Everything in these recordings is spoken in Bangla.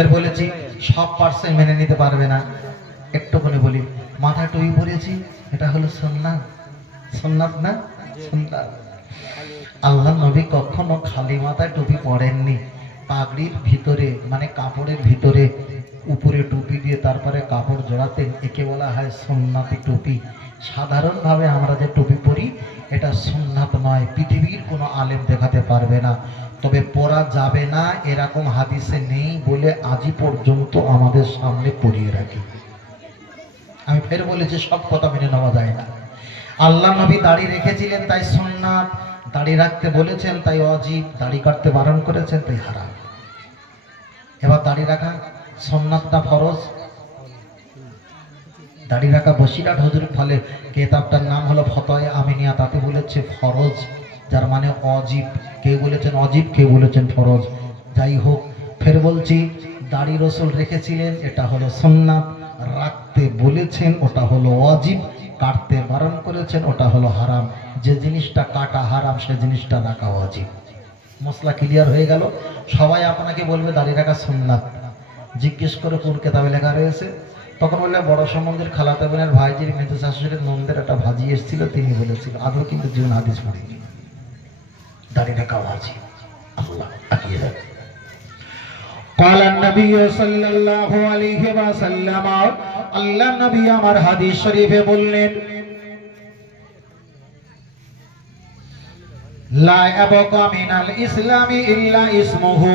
ফের বলেছি সব পার্সে মেনে নিতে পারবে না, একটুখানি বলি মাথায় টুপি পরেছি, এটা হলো সুন্নাত। সুন্নাত না? সুন্নাত। আল্লাহ নবী কখনো খালি মাথায় টুপি পরেননি। পাগড়ির ভিতরে মানে কাপড়ের ভিতরে উপরে টুপি দিয়ে তারপরে কাপড় জড়াতেন, একে বলা হয় সুন্নাতি টুপি। সাধারণভাবে আমরা যে টুপি পরি এটা সুন্নাত নয়, পৃথিবীর কোনো আলেম দেখাতে পারবে না। তবে পরা যাবে না এরকম হাদিসে নেই বলে আজই পর্যন্ত আমাদের সামনে পরিয়ে রাখি। আমি ফের বলেছি সব কথা মেনে নেওয়া যায় না। আল্লাহ নবী দাড়ি রেখেছিলেন তাই সুন্নাত, দাড়ি রাখতে বলেছেন তাই ওয়াজিব, দাড়ি কাটতে বারণ করেছেন তাই হারাম। এবার দাড়ি রাখা সুন্নাত না ফরজ? দাড়ি রাখা বসিরহাট হুজুর ফলে কেতাবটার নাম হলো ফতোয়া আমিনিয়া, তাতে বলেছে ফরজ, যার মানে ওয়াজিব। কেউ বলেছেন ওয়াজিব, কেউ বলেছেন ফরজ। যাই হোক, ফের বলছি দাড়ি রসুল রেখেছিলেন এটা হলো সুন্নাত, রাখতে বলেছেন ওটা হলো ওয়াজিব, কাটতে বারণ করেছেন ওটা হলো হারাম। যে জিনিসটা কাটা হারাম সে জিনিসটা রাখা ওয়াজিব। মশলা ক্লিয়ার হয়ে গেল? সবাই আপনাকে বলবে দাড়ি রাখা সুন্নাত। জিজ্ঞেস করে কোন কেতাবে লেখা রয়েছে? তখন বললে বড় সম্বন্ধের খালাতে বোনের ভাইজির মেজো শাশুড়ির নন্দের একটা ভাজি এসেছিল, তিনি বলেছিল। আদৌ কিন্তু জীবন হাদিস পড়িনি। দাড়ি রাখা ওয়াজিব। আল্লাহ তাকিয়ে দেয়। قال النبي صلى الله عليه وسلم, আল্লাহ নবী আমার হাদিস শরীফে বললেন, লা ইয়াবকা মিনাল ইসলামি ইল্লা ইসমুহু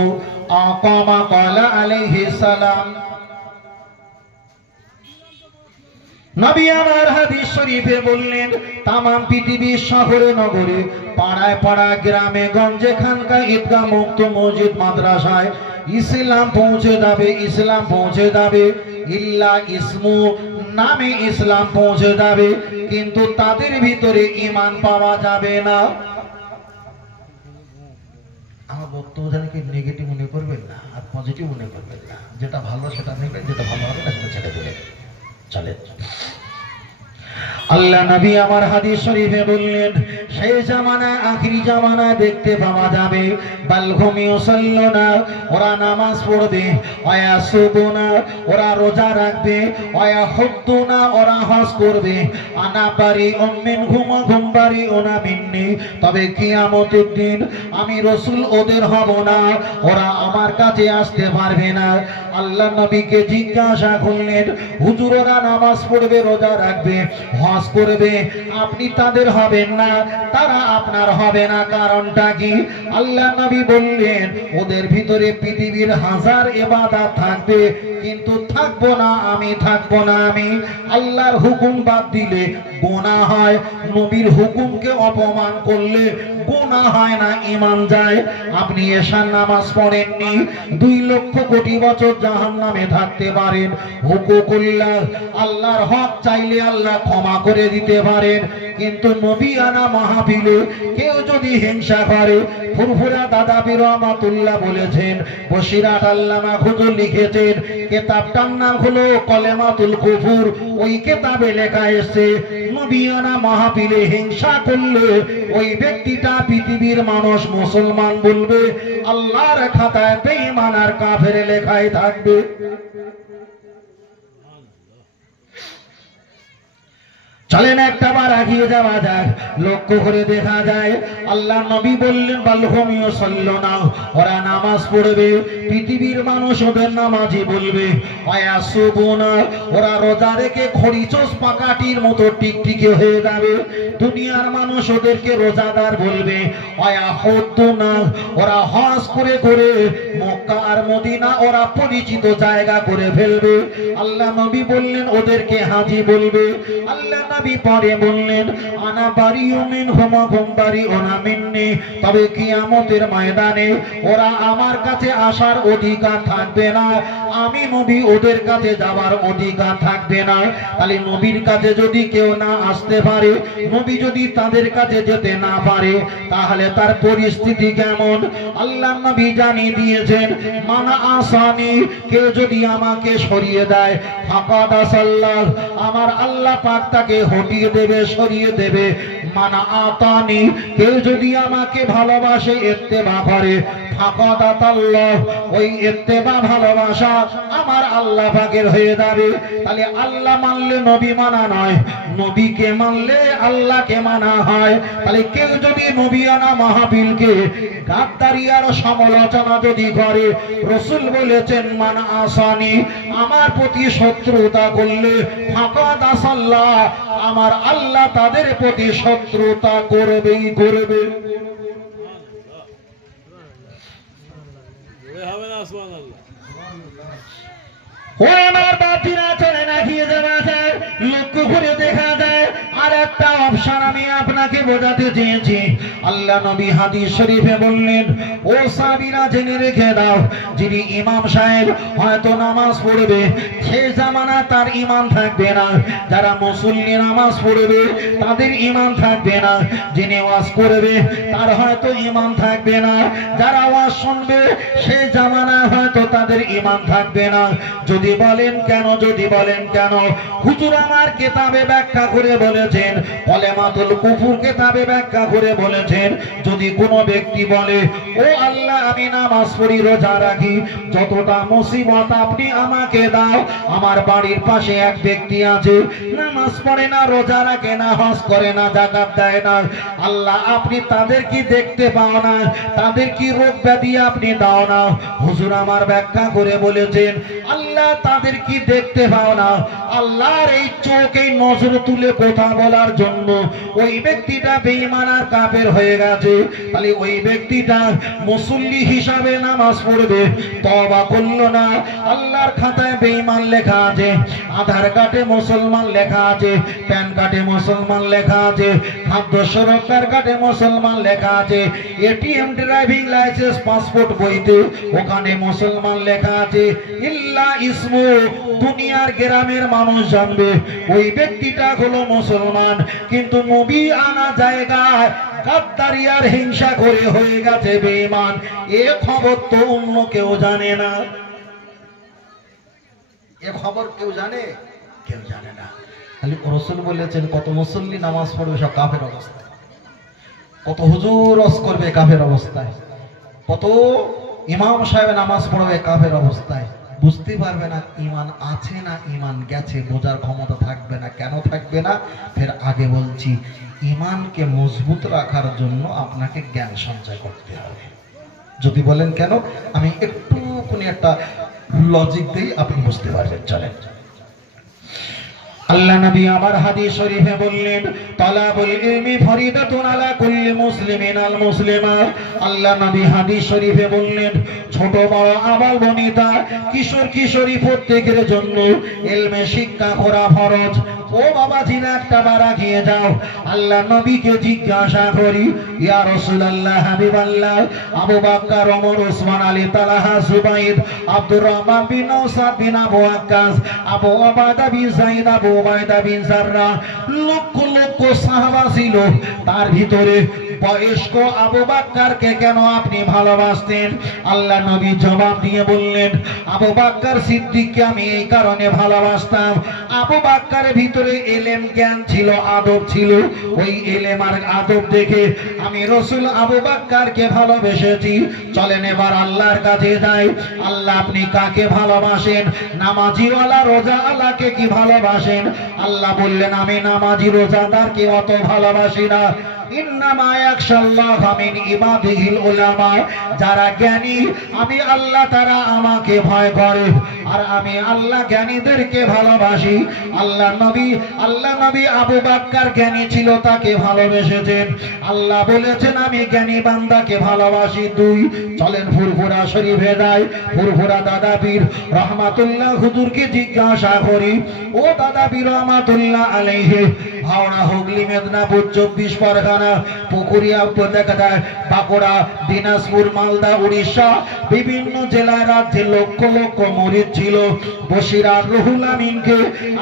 আকামা ক্বালা আলাইহিস সালাম। নবী আমার হাদিস শরীফে বললেন, তাম পৃথিবীর শহরে নগরে পাড়ায় পাড়ায় গ্রামে গঞ্জে খানকা ঈদগাহ মুক্ত মসজিদ মাদ্রাসায় ইসলাম পৌঁছে যাবে, ইসলাম পৌঁছে যাবে। ইল্লা ইসমু, নামে ইসলাম পৌঁছে যাবে কিন্তু তাদের ভিতরে ঈমান পাওয়া যাবে না। আমার বক্তব্য যেন কি নেগেটিভ মনে করবেন না আর পজিটিভ মনে করবেন না। যেটা ভালো সেটা নেবেন, যেটা ভালো হবে না সেটা ছেড়ে দেবেন। চলে আল্লাহ নবী আমার হাদিস শরীফে বললেন, সেই জামানায় আখিরি জামানায় দেখতে পাওয়া যাবে বালহুম ইউসাল্লুনা, ওরা নামাজ পড়বে, ওয়ায়াসুবুনা, ওরা রোজা রাখবে, ওয়ায়াহুদ্দুনা, ওরা হজ করবে, আনা বারিউম মিনহুম হুম বারিউনা মিন্নি, তবে কিয়ামতের দিন আমি রাসূল ওদের হব না, ওরা আমার কাছে আসতে পারবে না। আল্লাহ নবীকে জিজ্ঞাসা করলেন, হুজুর ওরা নামাজ পড়বে, রোজা রাখবে, হজ করবে, আপনি তাদের হবেন না, তারা আপনার হবে না, কারণটা কি? আল্লাহ নবী বললেন, ওদের ভিতরে পৃথিবীর হাজার ইবাদত থাকবে কিন্তু থাকবো না আমি, থাকবো না আমি। আল্লাহর হুকুম বাদ দিলে গুনাহ হয়, নবীর হুকুমকে অপমান করলে গুনাহ হয় না, ঈমান যায়। আপনি এশার নামাজ পড়েননি, 2 লক্ষ কোটি বছর জাহান্নামে থাকতে পারেন। হুকুকুল্লাহ, আল্লাহর হক চাইলে আল্লাহ ক্ষমা করে দিতে পারেন, কিন্তু নবী আনা মাহফিলে কেউ যদি হিংসা করে, ফুরফুরা দাদা পীর রহমাতুল্লাহ বলেছেন, বসিরহাট আল্লামা হুজুর লিখেছেন, কিতাবটার নাম হলো কলেমাতুল কুফুর। ওই কিতাবে লেখা আছে, নবী আনা মাহফিলে হিংসা করলে ওই ব্যক্তিটা পৃথিবীর মানুষ মুসলমান বলবে, আল্লাহর খাতায় বেঈমান আর কাফের লেখাই থাকবে। চলেন একটা বার এগিয়ে যাওয়া যাক, লক্ষ্য করে দেখা যায় আল্লাহ নবী বললেন, বালহুম ইউসাল্লুনা, ওরা নামাজ পড়বে, পৃথিবীর মানুষ ওদের নামাজি বলবে, ওয়ায়াসুবুনা, ওরা রোজা রেখে খড়িচোস পাকাটির মতো টিকটিকে হয়ে যাবে, দুনিয়ার মানুষ ওদেরকে রোজাদার বলবে, ওয়ায়াহুদ্দুনা, ওরা হজ করে করে মক্কা আর মদিনা ওরা পরিচিত জায়গা করে ফেলবে। আল্লাহ নবী বললেন, ওদেরকে হাজী বলবে। আল্লাহ নবী পরে বললেন, আনা বারিউম মিনহুম হুম বারিউনা মিন্নি, তবে কিয়ামতের ময়দানে ওরা আমার কাছে আসার অধিকার থাকবে না, আমি নবী ওদের কাছে যাবার অধিকার থাকবে না। তাহলে নবীর কাছে যদি কেউ না আসতে পারে, নবী যদি তাদের কাছে যেতে না পারে, তাহলে তার পরিস্থিতি কেমন? আল্লাহ নবী জানিয়ে দিয়েছেন, মানা আসানি, কেউ যদি আমাকে সরিয়ে দেয়, ফাকাদ আসাল্লাহ, আমার আল্লাহ পাক তাকে তাকে হটিয়ে দেবে, সরিয়ে দেবে। মানা আতানি, কেউ যদি আমাকে ভালোবাসে, ইত্তেবা করে, ফাকাদ আতাল্লাহ, ওই ইত্তেবা ভালোবাসা আমার আল্লাহ পাকের হয়ে যাবে। তাহলে আল্লাহ মানলে নবী মানা নয়, নবীকে মানলে আল্লাহকে মানা হয়। তাহলে কেউ যদি নবিয়ানা মাহফিলকে গাদ্দারি আর সমালোচনা যদি করে, রাসূল বলেছেন মান আসানি, আমার প্রতি শত্রুতা করলে, ফাকাদ আসাল্লাহ, আমার আল্লাহ তাদের প্রতি শত্রুতা করবেই করবে। ও আমার বাতিরা, চলে না গিয়ে যাওয়া যায়, লক্ষ্য করে দেখা যায়। আর একটা অপশন আমি আপনাকে বোঝাতে চেয়েছি। আল্লাহ নবী হাদিস শরীফে বললেন, ও সাহাবীরা জেনে রেখে দাও, যিনি ইমাম সাহেব হয়তো নামাজ পড়বে, শেষ জামানা তার ঈমান থাকবে না। যারা মুসল্লি নামাজ পড়বে তাদের ঈমান থাকবে না। যিনি ওয়াজ করবে তার হয়তো ঈমান থাকবে না। যারা ওয়াজ শুনবে শেষ জামানা হয়তো তাদের ঈমান থাকবে না। যদি বলেন কেন, যদি বলেন কেন, হুজুর আমার কিতাবে ব্যাখ্যা করে বলেছেন, কলেমাতুল কুফর কিতাবে ব্যাখ্যা করে বলেছেন, যদি কোনো ব্যক্তি বলে, ও আল্লাহ আমি নামাজ পড়ি, রোজা রাখি, যতটা মুসিবত আপনি আমাকে দাও। আমার বাড়ির পাশে এক ব্যক্তি আছে, নামাজ পড়ে না, রোজা রাখে না, হজ করে না, যাকাত দেয় না। আল্লাহ আপনি তাদের কি দেখতে পাও না? তাদের কি রোগ ব্যাধি আপনি দাও না? হুজুর আমার ব্যাখ্যা করে বলেছেন, আল্লাহ তাদের কি দেখতে পাও না? আল্লাহর এই চোখ, এই নজর তুলে কথা বলার জন্য ওই ব্যক্তিটা বেঈমান আর কাফের হয়ে গেছে। তাহলে ওই ব্যক্তিটা মুসল্লি হিসাবে নামাজ পড়বে, তওবা করলো না, আল্লাহর খাতায় বেঈমান লেখা আছে, আধার কার্ডে মুসলমান লেখা আছে, প্যান কার্ডে মুসলমান লেখা আছে, খাদ্য সুরক্ষার কার্ডে মুসলমান লেখা আছে, এটিএম, ড্রাইভিং লাইসেন্স, পাসপোর্ট বইতে ওখানে মুসলমান লেখা আছে, ইল্লা ইসমু, দুনিয়ার গ্রামের মানুষ জানবে ওই ব্যক্তিটা হলো মুসলমান। কিন্তু নবী আনা জায়গায় গাদ্দারি আর হিংসা করে হয়ে গেছে বেঈমান। এ খবর তো অন্য কেউ জানে না। এ খবর কেউ জানে? কেউ জানে না। খালি রাসূল বলেছেন, কত মুসল্লি নামাজ পড়বে সব কাফের অবস্থায়, কত হুজুর ওয়াজ করবে কাফের অবস্থায়, কত ইমাম সাহেব নামাজ পড়বে কাফের অবস্থায়। বুঝতে পারবে না ঈমান আছে না ঈমান গেছে, বোঝার ক্ষমতা থাকবে না। কেন থাকবে না? ফের আগে বলছি, ঈমানকে মজবুত রাখার জন্য আপনাকে জ্ঞান সঞ্চয় করতে হবে। যদি বলেন কেন, আমি একটুখানি একটা লজিক দেই, আপনি বুঝতে পারবেন। চলেন। আল্লাহ নবী আমার হাদিস শরীফে বললেন, তালাবুল ইলমি ফরিদাতুন আলা কুল্লি মুসলিমিন আল মুসলিমা। আল্লাহ নবী হাদিস শরীফে বললেন, ছোট বড় আবাল বনিতা, কিশোর কিশোরী প্রত্যেকের জন্য ইলমে শিক্ষা করা ফরজ। ও বাবা জিনা, একটা বার আগিয়ে যাও, আল্লাহ নবীকে জিজ্ঞাসা করি, ইয়া রাসূলুল্লাহ, হাবিবাল্লাহ, আবু বকর, ওমর, ওসমান, আলী, তালহা, জুবাইর, আব্দুর রহমান বিন নওসাদ বিন আবু ওয়াক্কাস, আবু উবাদা বিন যায়েদ, আবু উবাইদা বিন জাররাহ, লক্ষ লক্ষ সাহাবা ছিল, তার ভিতরে বয়স্ক আবু বকরকে কেন আপনি ভালোবাসতেন? আল্লাহ নবী জবাব দিয়ে বললেন, আবু বকর সিদ্দিককে আমি এই কারণে ভালোবাসতাম, আবু বকরের ভিতরে ইলম জ্ঞান ছিল, আদব ছিল। ওই ইলম আর আদব দেখে আমি রাসূল আবু বকরকে ভালোবেসেছি। চলেন এবার আল্লাহর কাছে যাই। আল্লাহ আপনি কাকে ভালোবাসেন? নামাজিওয়ালা রোজাওয়ালাকে কি ভালোবাসেন? আল্লাহ বললেন, আমি নামাজি রোজাদারকে অত ভালোবাসি না। ইন্নামা ইয়াখশাল্লাহা মিন ইবাদিহিল উলামা, যারা জ্ঞানী আমি আল্লাহ তারা আমাকে ভয় করে, আর আমি আল্লাহ জ্ঞানীদেরকে ভালোবাসি। আল্লাহ নবী আবু বকর জ্ঞানী ছিল, তাকে ভালোবেসেছেন। আল্লাহ বলেছেন, আমি জ্ঞানী বান্দাকে ভালোবাসি। দুই, চলেন ফুরফুরা শরীফে যাই। ফুরফুরা দাদা পীর রহমাতুল্লাহ হুজুরকে জিজ্ঞাসা করি, ও দাদা পীর রহমাতুল্লাহ আলাইহি, হাওড়া, হুগলি, মেদিনীপুর, 24 পরগনা, পুকুরিয়া, দেখা যায় বাঁকুড়া, দিনাজপুর, মালদা, উড়িষ্যা, বিভিন্ন জেলায় রাজ্যে লক্ষ লক্ষ মুরিদ ছিল। বসিরার রুহুল আমিনকে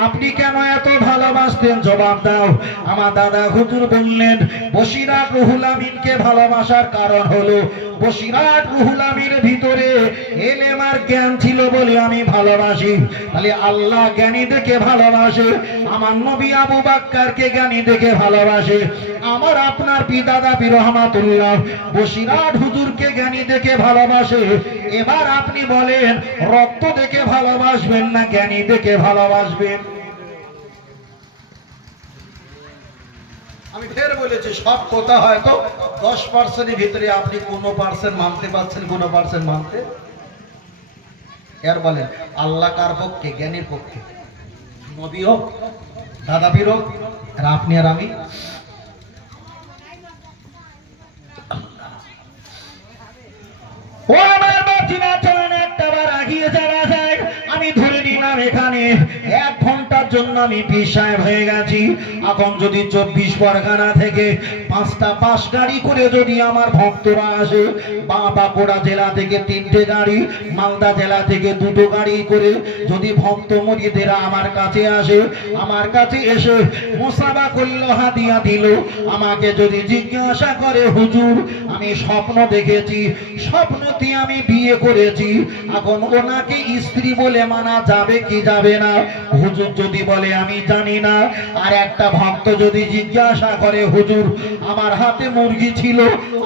আপনি কেন এত ভালোবাসতেন? জবাব দাও। আমার দাদা হুজুর বললেন, বসিরার রুহুল আমিনকে ভালোবাসার কারণ হলো বসিরাট রুহুল আমির ভিতরে এলেম আর জ্ঞান ছিল বলে আমি ভালোবাসি। তাহলে আল্লাহ জ্ঞানী দেখে ভালোবাসে, আমার নবী আবু বাক্কারকে জ্ঞানী দেখে ভালোবাসে, আমার আপনার পিতা দাবি রহমাতুল্লাহ বসিরাট হুজুরকে জ্ঞানী দেখে ভালোবাসে। এবার আপনি বলেন রক্ত দেখে ভালোবাসবেন না জ্ঞানী দেখে ভালোবাসবেন? আমি ফের বলেছি সব কথা হয়তো 10% ভিতরে আপনি কোনো পার্সেন্ট মানতে পারছেন, কোনো পার্সেন্ট মানতে। এর বলেন আল্লাহ কার পক্ষে? জ্ঞানীর পক্ষে। নবী হোক, দাদা পীর হোক, আর আপনি আর আমি। ও আমার বাতিনা, চলেন একটা বার আগিয়ে যাওয়া যায়। আমি ধরে নিলাম এখানে 1 ঘন্টার জন্য আমি পীর সাহেব হয়ে গেছি। এখন যদি 24 পরগনা থেকে 5টা বাস গাড়ি করে যদি আমার ভক্তরা আসে, বাঁকুড়া জেলা থেকে 3টে গাড়ি, মালদা জেলা থেকে 2টো গাড়ি করে যদি ভক্ত মুরিদেরা আমার কাছে আসে, আমার কাছে এসে মুসাবা করলো, হাদিয়া দিল, আমাকে যদি জিজ্ঞাসা করে হুজুর আমি স্বপ্ন দেখেছি, স্বপ্নতে আমি বিয়ে করেছি, এখন ওনাকে স্ত্রী বলে মানা যাবে কি যাবে না? হুজুর যদি বলে আমি জানি না, আর একটা ভক্ত যদি জিজ্ঞাসা করে হুজুর আমার হাতে মুরগি ছিল,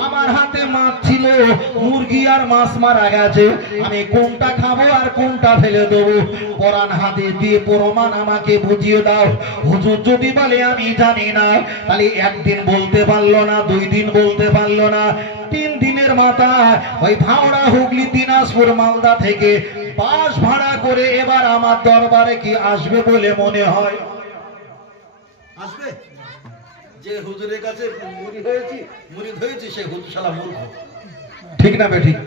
আমার হাতে মাছ ছিল, মুরগি আর মাছ মারা গেছে, আমি কোনটা খাবো আর কোনটা ফেলে দেবো? কোরআন হাদিস দিয়ে প্রমাণ আমাকে বুঝিয়ে দাও। হুজুর যদি বলে আমি জানি না, তাহলে 1 দিন বলতে পারলো না, 2 দিন বলতে পারলো না, 3 দিনের মাথায় ওই ভাওড়া, হুগলি, দিনাজপুর, মালদা থেকে বাস ভাড়া করে এবার আমার দরবারে কি আসবে বলে মনে হয়? আসবে? যে হুজুরের কাছে মুরিদ হয়েছি সে হুজুর শালা মূর্খ, ঠিক না বে ঠিক?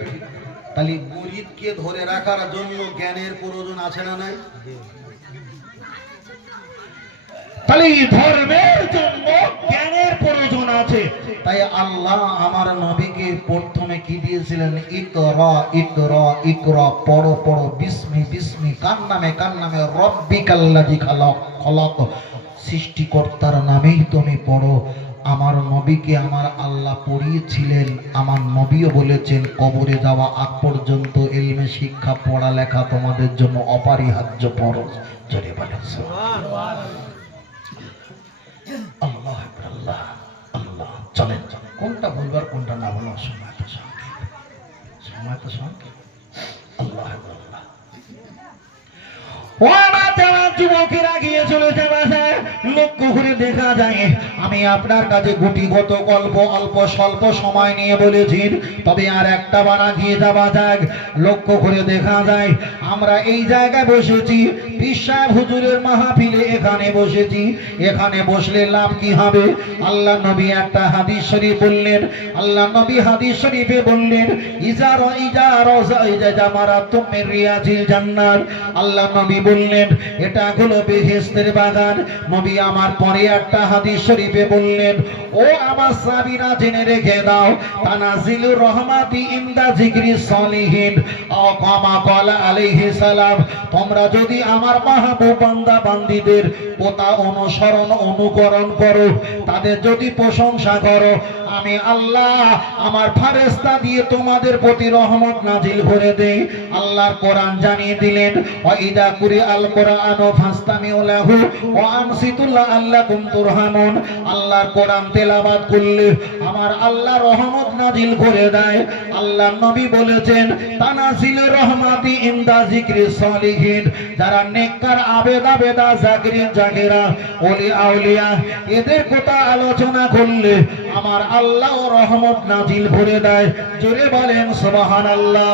তাহলে মুরিদকে ধরে রাখার জন্য জ্ঞানের প্রয়োজন আছে না নাই? তাহলে ধর্মের জন্য জ্ঞানের প্রয়োজন আছে। তাই আল্লাহ আমার নবীকে প্রথমে কি দিয়েছিলেন? ইকরা ইকরা ইকরা, পড়ো পড়ো, বিস্মি বিস্মি, কার নামে রব্বিকাল্লাযী খলাক, সৃষ্টিকর্তার নামেই তুমি পড়ো। আমার নবীকে আমার আল্লাহ পড়িয়েছিলেন, আমার নবীও বলেছেন কবরে যাওয়া আগ পর্যন্ত ইলমে শিক্ষা, পড়ালেখা তোমাদের জন্য অপরিহার্য ফরজ। জোরে বলেন সুবহানাল্লাহ। আল্লাহ আল্লাহ আল্লাহ। চলেন কোনটা বলবার কোনটা না বলার সময় তো সংক্ষেপ, সময় তো সংক্ষেপ। আল্লাহ আল্লাহ। ও আমার জওয়ান যুবকেরা গিয়ে চলেছে বাসায়, লক্ষ্য করে দেখা যায় আমি আপনার কাছে গুটিগত গল্প অল্প স্বল্প সময় নিয়ে বলেছি, তবে আর একটা বার গিয়ে যাওয়া যাক। লক্ষ্য করে দেখা যায় আমরা এই জায়গায় বসেছি, পীর সাহেব হুজুরের মাহফিলে এখানে বসেছি। এখানে বসলে লাভ কি হবে? আল্লাহ নবী একটা হাদিস শরীফ বললেন, আল্লাহ নবী হাদিস শরীফে বললেন ইজার ইজার জামারাতুম মিন রিয়াজিল জান্নাত। আল্লাহ নবী বললেন এটা হলো বেহেশতের বাগান। নবী আমার পরে একটা হাদিস শরীফে বললেন ও আমার সাহাবীরা জেনে রেখে দাও, তানাজিলুর রহমাতি ইনদা যিকরি সলিহিন ও কামা ক্বালা আলাইহিস সালাম, তোমরা যদি আমার মাহবুব বান্দা বান্দীদের কথা অনুসরণ অনুকরণ করো, তাদের যদি প্রশংসা করো, আমি আল্লাহ আমার ফেরেশতা দিয়ে তোমাদের প্রতি রহমত নাজিল করে দেই। আল্লাহর কোরআন জানিয়ে দিলেন ওয়া ইদা কুরিআল কুরআনু ফাসতামিউ লাহু ওয়া আনসিতু লাআল্লাকুম তুরহামুন। আল্লাহর কোরআন তেলাওয়াত করলে আমার আল্লাহ রহমত নাজিল করে দেয়। আল্লাহর নবী বলেছেন তানাজিলুর রহমাতি ইনদা যিকরি সলিহিন, যারা নেককার আবেদা বেদা জাকিরিন জাকিরা ওলি আউলিয়া এদের কথা আলোচনা করলে আমার আল্লাহ রহমত নাজিল করে দেয়। জোরে বলেন সুবহানাল্লাহ।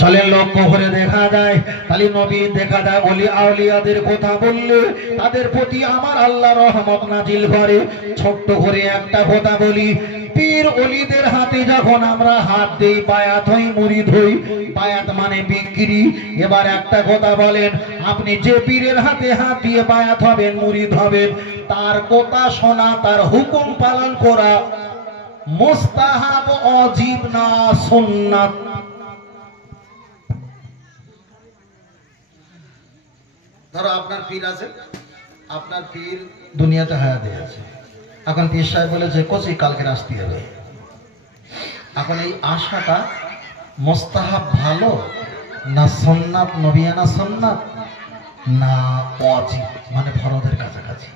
চলে লক্ষ্য করে দেখা যায়, তাহলে নবী দেখা যায় ওলি আউলিয়াদের কথা বললে তাদের প্রতি আমার আল্লাহ রহমত নাজিল করে। ছোট্ট করে একটা কথা বলি, পীর ওলিদের হাতে যখন আমরা হাত দেই বায়াত হই, মুরিদ হই। বায়াত মানে বিক্রি। এবার একটা কথা বলেন, আপনি যে পীরের হাতে হাত দিয়ে বায়াত হবেন, মুরিদ হবেন, তার কথা শোনা, তার হুকুম পালন করা মুস্তাহাব, ওয়াজিব না সুন্নাত? ধরো আপনার পীর আছে, আপনার পীর দুনিয়াতে হায়াতে আছে, এখন পীর সাহেব বলেছে কোচি কালকে আসতে হবে। এখন এই আশাটা মোস্তাহাব ভালো না সুন্নাত নবিয়ানা সুন্নাত না ওয়াজিব মানে ফরজের কাছাকাছি?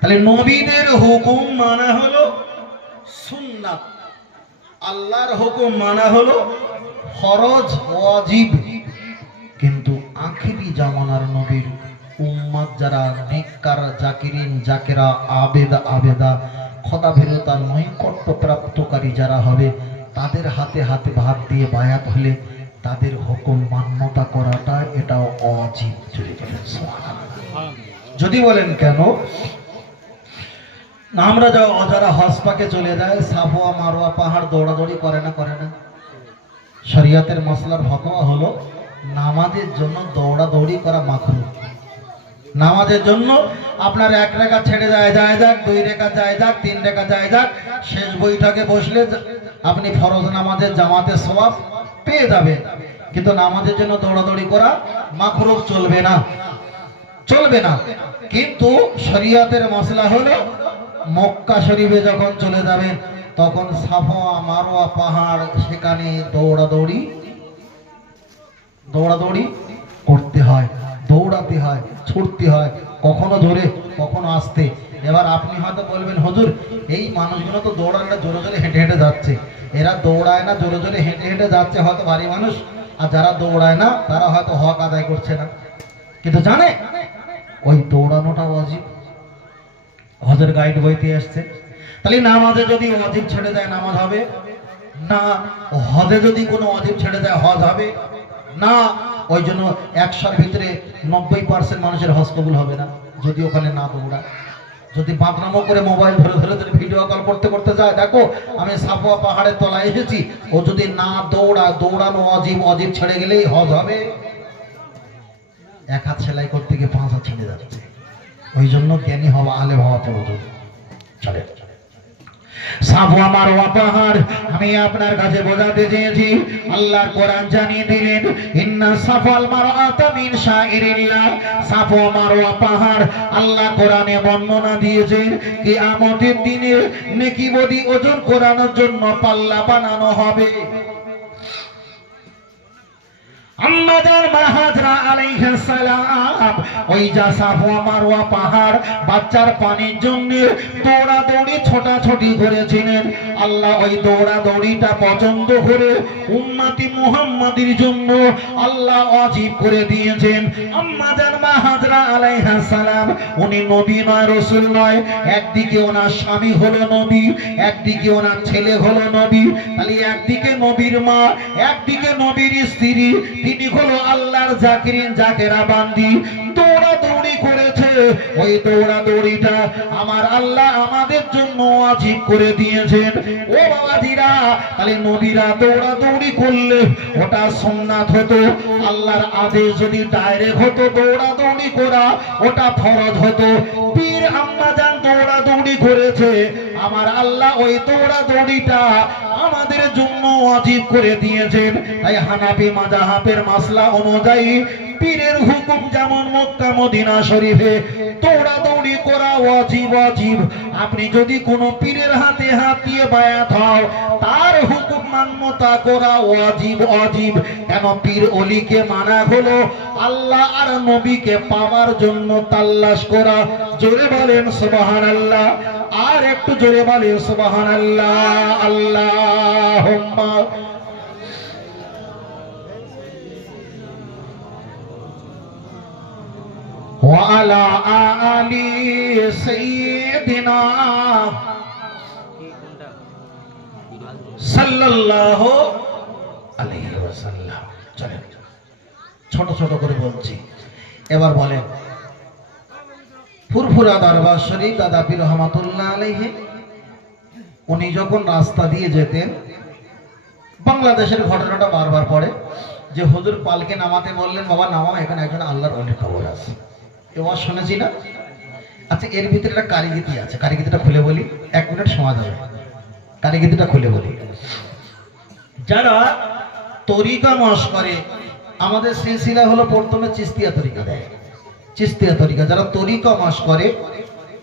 তাহলে নবীদের হুকুম মানা হলো সুন্নাত, আল্লাহর হুকুম মানা হলো ফরজ ওয়াজিব। কিন্তু আখিরি জামানার নবীর উম্মত যারা নেককার জাকিরিন জাকেরা আবেদা আবেদা খোদা ভীরুতার নৈকট্য প্রাপ্তকারী যারা হবে তাদের হাতে হাতে ভাত দিয়ে বায়াত হলে তাদের হুকুম মান্যতা করাটা এটা অজিব। যদি বলেন কেন, আমরা যারা হজ পাকে চলে যায় সাফওয়া মারওয়া পাহাড় দৌড়াদৌড়ি করে না শরিয়াতের মাসলার ফতোয়া হলো নামাজের জন্য দৌড়াদৌড়ি করা মাকরুহ। নামাজের জন্য আপনার 1 রেখা ছেড়ে যায় যাক, 2 রেখা যায় যাক, 3 রেখা যায় যাক, শেষ বৈঠকে বসলে আপনি ফরজ নামাজের জামাতে সওয়াব পেয়ে যাবেন। কিন্তু নামাজের জন্য দৌড়াদৌড়ি করা মাকরুহ, চলবে না। কিন্তু শরিয়াতের মাসলা হলো মক্কা শরীফে যখন চলে যাবেন তখন সাফওয়া মারওয়া পাহাড় সেখানে দৌড়াদৌড়ি করতে হয়, দৌড়াতে হয়, ছুটতে হয়, কখনো ধরে কখনো আসতে। এবার আপনি হয়তো বলবেন হুজুর এই মানুষগুলো তো দৌড়ায় না, জোরে জোরে হেঁটে হেঁটে যাচ্ছে। এরা দৌড়ায় না, জোরে জোরে হেঁটে হেঁটে যাচ্ছে হয়তো ভারী মানুষ, আর যারা দৌড়ায় না তারা হয়তো হক আদায় করছে না। কিন্তু জানে ওই দৌড়ানোটা ওয়াজিব, হজের গাইড বইতে আসছে। তাহলে নামাজে যদি ওয়াজিব ছেড়ে দেয় নামাজ হবে না, হজে যদি কোনো ওয়াজিব ছেড়ে দেয় হজ হবে না। ওই জন্য 100-র ভিতরে 90% মানুষের হজ কবুল হবে না যদি ওখানে না দৌড়ায়। যদি বাদনামো করে মোবাইল ধরে ভিডিও কল করতে যায়, দেখো আমি সাফওয়া পাহাড়ের তলায় এসেছি, ও যদি না দৌড়ানো অজিব ছেড়ে গেলেই হজ হবে। 1 হাত সেলাই করতে গিয়ে 5 হাত ছেড়ে যাচ্ছে। ওই জন্য জ্ঞানী হওয়া, আলেম হওয়া প্রয়োজন। চলে সাফওয়া মারওয়া পাহাড় আমি আপনার কাছে বোঝাতে চেয়েছি, আল্লাহর কোরআন জানিয়ে দিলেন ইন্না সাফাল মারওয়াতা মিন শাইরিল্লাহ। সাফওয়া মারওয়া পাহাড় আল্লাহ কোরআনে বর্ণনা দিয়েছেন কিয়ামতের দিনে নেকি বদি ওজন করানোর জন্য পাল্লা বানানো হবে। আম্মাদার মা হাজরা আলাইহিস সালাম ওই যা সাফওয়া মারওয়া পাহাড় বাচ্চার পানির জন্য দৌড়াদৌড়ি ছোটাছুটি করেছিলেন, আল্লাহ ওই দৌড়াদৌড়িটা পছন্দ করে উম্মতি মুহাম্মাদের জন্য আল্লাহ ওয়াজিব করে দিয়েছেন। আম্মাদার মা হাজরা আলাইহিস সালাম উনি নবী নয়, রাসূল নয়। একদিকে ওনার স্বামী হলো নবী, একদিকে ওনার ছেলে হলো নবী। তাহলে একদিকে নবীর মা, একদিকে নবীর স্ত্রী, তিনি হলো আল্লাহর জাকিরিন জাকেরা বান্দি। দৌড়াদৌড়ি করেছে, ওই দৌড়াদৌড়িটা আমার আল্লাহ আমাদের জন্য ওয়াজিব করে দিয়েছেন। ও বাবাজিরা, তাহলে নবীরা দৌড়াদৌড়ি করলে ওটা সুন্নাত হতো, আল্লাহর আদেশ যদি ডাইরেক্ট হতো দৌড়াদৌড়ি করা ওটা ফরজ হতো। পীর আম্মাজান দৌড়াদৌড়ি করেছে, আমার আল্লাহ ওই দৌড়াদৌড়িটা আমাদের জন্য ওয়াজিব করে দিয়েছেন। তাই হানাফি মাযহাবের মাসলা অনুযায়ী পীরের হুকুম যেমন মক্কা মদিনা শরীফে দৌড়াদৌড়ি করা ওয়াজিব। আপনি যদি কোনো পীরের হাতে হাত দিয়ে বায়াত হও তার হুকুম মান্যতা করা ওয়াজিব। কেন? পীর ওলিকে মানা হলো আল্লাহ আর নবীকে পাওয়ার জন্য তালাশ করা। জোরে বলেন সুবহানাল্লাহ, আর একটু জোরে বলেন সুবহানাল্লাহ। আল্লাহুম্মা وعلى آل سيدنا সাল্লাল্লাহু আলাইহি ওয়াসাল্লাম। চলেন ছোট ছোট করে বলছি। এবার বলেন ফুরফুরা দরবার শরীফ দাদা পীর রহমাতুল্লাহ আলাইহি উনি যখন রাস্তা দিয়ে যেতেন, বাংলাদেশের ঘটনাটা বারবার পড়ে যে হুজুর পালকে নামাতে বললেন, বাবা নামাও, এখানে একজন আল্লাহর ওলির কবর আছে। এবার শুনেছি না? আচ্ছা, এর ভিতরে একটা কারিগীতি আছে, কারিগীতিটা খুলে বলি, 1 মিনিট সময় দেবে, কারিগীতিটা খুলে বলি। যারা তরিকা মশ করে আমাদের সিলসিলা হলো প্রথমে চিস্তিয়া তরিকা দেয়। চিস্তিয়া তরিকা যারা তরিকা মাস করে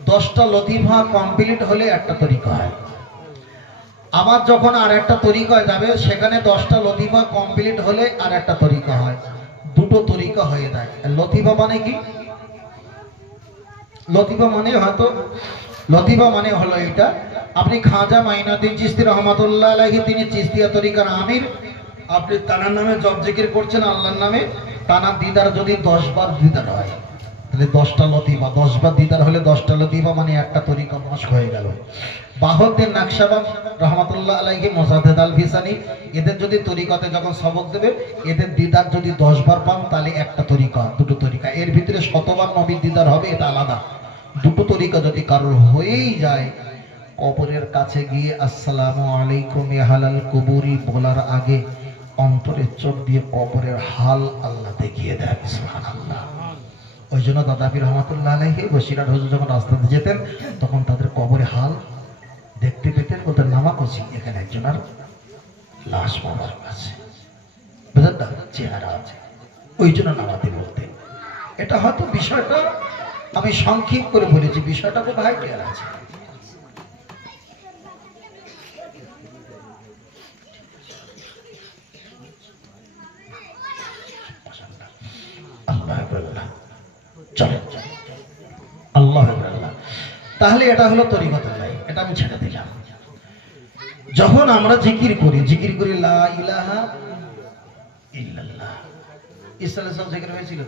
10টা লতিফা কমপ্লিট হলে একটা তরিকা হয়। আবার যখন আর একটা তরিকায় যাবে সেখানে 10টা লতিফা কমপ্লিট হলে আর একটা তরিকা হয়, দুটো তরিকা হয়ে যায়। লতিফা মানে কি? লতিফা মানে হয়তো লতিফা মানে হলো এটা, আপনি খাজা মাইনুদ্দিন চিশতি রহমাতুল্লাহ আলাইহি, তিনি চিশতিয়া তরিকার আমির, আপনি তানার নামে জপ জিকির করছেন আল্লাহর নামে, তানার দিদার যদি 10 বার দিদার হয় তাহলে 10টা লতিফা, 10 বার দিদার হলে 10টা লতিফা মানে একটা তরিকা মাস হয়ে গেল। বাহদ্দিন নাকশবন্দ রহমাতুল্লাহ আলাইহি, মুজাদ্দিদ আল ফিসানি, এদের যদি তরিকাতে যখন সবক দেবে, এদের দিদার যদি 10 বার পান তাহলে একটা তরিকা, দুটো তরিকা। এর ভিতরে শতবার নবীর দিদার হবে, এটা আলাদা। দুটো তরিকা যদি কারোর হয়েই যায়, কবরের কাছে গিয়ে আসসালামু আলাইকুম ইয়া হালাল কুবুরি বলার আগে অন্তরের চোখ দিয়ে কবরের হাল আল্লাহ দেখিয়ে দেয়। সুবহানাল্লাহ। ওই জন্য দাদাপীর রহমাতুল্লাহ আলাইহি বসিরহাট হুজুর যখন রাস্তাতে যেতেন তখন তাদের কবরের হাল দেখতে পেতেন, ওদের নামা করছি এখানে একজনের লাশ বাবার কাছে, বুঝলেন না, চেহারা আছে, ওই জন্য নামাতে বলতেন। এটা হয়তো বিষয়টা আমি সংক্ষেপ করে বলেছি, বিষয়টা খুব হাইটের আছে। আল্লাহ আল্লাহ। তাহলে এটা হলো তরিকতুল্লাহ, এটা আমি ছেড়ে দিলাম। যখন আমরা জিকির করি লা ইলাহা ইল্লাল্লাহ, ইসলামে সব জিকির হয়েছিল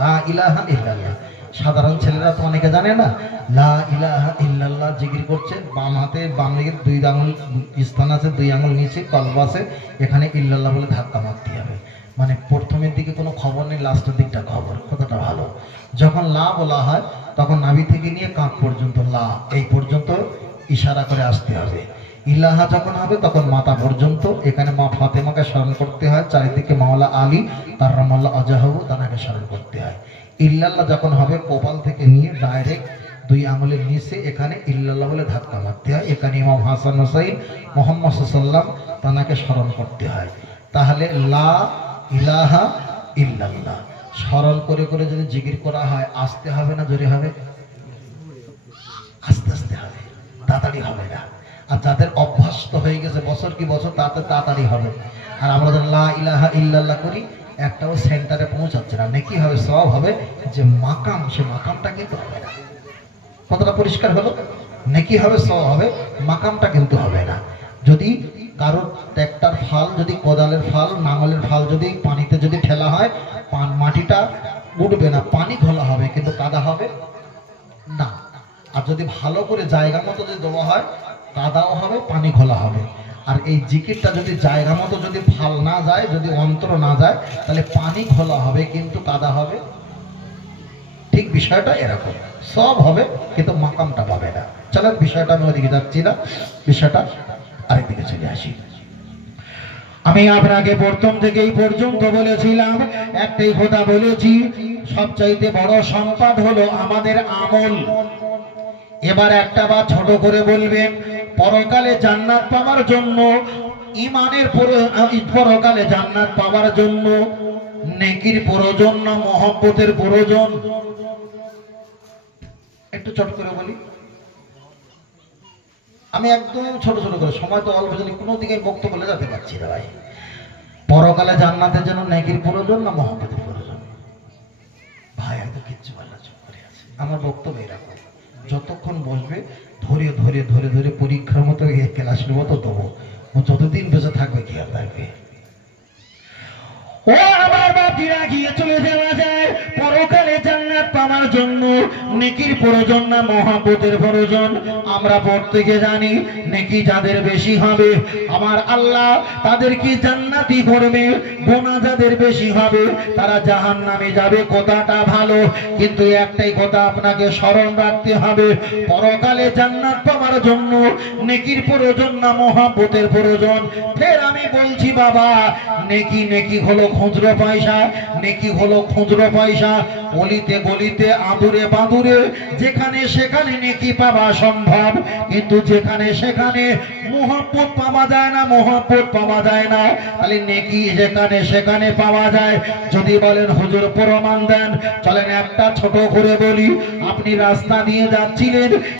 লা ইলাহা ইল্লাল্লাহ। সাধারণ ছেলেরা তো অনেকে জানে না, লা ইলাহা ইল্লাল্লাহ জিকির করছে, বাম হাতে বাম দিকে 2 আঙুল স্থান আছে, 2 আঙুল নিচে কলব আছে, এখানে ইল্লাল্লাহ বলে ধাক্কা মারতে হবে। মানে প্রথমের দিকে কোনো খবর নেই, লাস্টের দিকটা খবর। কথাটা ভালো। যখন লা বলা হয় তখন নাভি থেকে নিয়ে কাঁধ পর্যন্ত লা, এই পর্যন্ত ইশারা করে আসতে হবে। ইলাহা যখন হবে তখন মাথা পর্যন্ত, এখানে মা ফাতেমাকে স্মরণ করতে হয়, চারিদিকে মাওলা আলী তার রামাল্লাহ আজাহবু তানাকে স্মরণ করতে হয়। ইল্লাল্লাহ যখন হবে কপাল থেকে নিয়ে ডাইরেক্ট 2 আঙুলের নিচে এখানে ইল্লাল্লাহ বলে ধাক্কা মারতে হয়, এখানে ইমাম হাসান হোসাইন মুহাম্মদ সাল্লাল্লাহু আলাইহি ওয়াসাল্লাম তানাকে স্মরণ করতে হয়। তাহলে লা ইলাহা ইল্লাল্লাহ স্মরণ করে করে যদি জিকির করা হয়, আসতে হবে না জোরে হবে? আস্তে আস্তে হবে, তাড়াতাড়ি হবে না। আর যাদের অভ্যস্ত হয়ে গেছে বছর কি বছর, তাতে তাড়াতাড়ি হবে। আর আমরা যখন লা ইলাহা ইল্লাল্লাহ করি, একটাও সেন্টারে পৌঁছাচ্ছে না, নেকি হবে, সওয়াব হবে, যে মাকাম, সে মাকামটা কিন্তু হবে না। কতটা পরিষ্কার হলো? নেকি হবে, সওয়াব হবে, মাকামটা কিন্তু হবে না। যদি কারোর ট্র্যাক্টর ফাল, যদি কোদালের ফাল, নাঙলের ফাল যদি পানিতে যদি ঠেলা হয়, মাটিটা উঠবে না, পানি ঘোলা হবে কিন্তু কাদা হবে না। আর যদি ভালো করে জায়গা মতো যদি দেওয়া হয়, কাদাও হবে, পানি ঘোলা হবে। আর এই জিকিরটা যদি জায়গা মতো যদি ফাল না যায়, যদি অন্তর না যায়, তাহলে পানি ঘোলা হবে কিন্তু কাদা হবে। ঠিক বিষয়টা এরকম, সব হবে কিন্তু মাকামটা পাবে না। চলেন, বিষয়টা আমি ওদিকে যাচ্ছি না, বিষয়টা আরেকদিকে চলে আসি। আমি আপনাকে প্রথম থেকে এই পর্যন্ত বলেছিলাম, একটাই কথা বলেছি, সবচাইতে বড় সম্পদ হলো আমাদের আমল। এবার একটা বা ছোট করে বলবেন, পরকালে জান্নাত পাওয়ার জন্য, ঈমানের পরকালে জান্নাত পাওয়ার জন্য নেকির প্রয়োজন না মহব্বতের প্রয়োজন? একটু ছোট করে বলি, আমি একদম ছোট ছোট করে, সময় তো অল্প, যদি কোনো দিকে বক্তব্য বলে যেতে পারছি না ভাই। পরকালে জান্নাতের জন্য নেকির প্রয়োজন না মহব্বতের প্রয়োজন? ভাই হয়তো কিচ্ছু বলে না, চুপ করে আছে। আমার বক্তব্য এরকম, যতক্ষণ বসবে ধরে ধরে ধরে ধরে পরীক্ষার মতো ক্লাসের মতো দেবো, ও যতদিন বেঁচে থাকবে কি আর থাকবে। ও আবার বাকিরা গিয়ে চলে যাওয়া যায়, পরকালে জান্নাত পাওয়ার জন্য নেকির প্রয়োজন না মহব্বতের প্রয়োজন? আমরা প্রত্যেকে জানি, নেকি যাদের বেশি হবে আমার আল্লাহ তাদেরকে জান্নাতি করবে, গুনাহ যাদের বেশি হবে তারা জাহান্নামে যাবে। কথাটা ভালো, কিন্তু একটাই কথা আপনাকে স্মরণ রাখতে হবে, পরকালে জান্নাত পাওয়ার জন্য নেকির প্রয়োজন না মহব্বতের প্রয়োজন? ফের আমি বলছি বাবা, নেকি নেকি হলো খুচরো পয়সা, নেকি হলো খুচরো পয়সা। অলিতে গলিতে আদুরে বাঁধু ঘুরে যেখানে সেখানে নেকি পাওয়া সম্ভব, কিন্তু যেখানে সেখানে মুহাব্বত পাওয়া যায় না, মুহাব্বত পাওয়া যায় না। তাহলে নেকি যেখানে সেখানে পাওয়া যায়। যদি বলেন হুজুর প্রমাণ দেন, চলেন একটা ছোট করে বলি। আপনি রাস্তা দিয়ে যাচ্ছিলেন,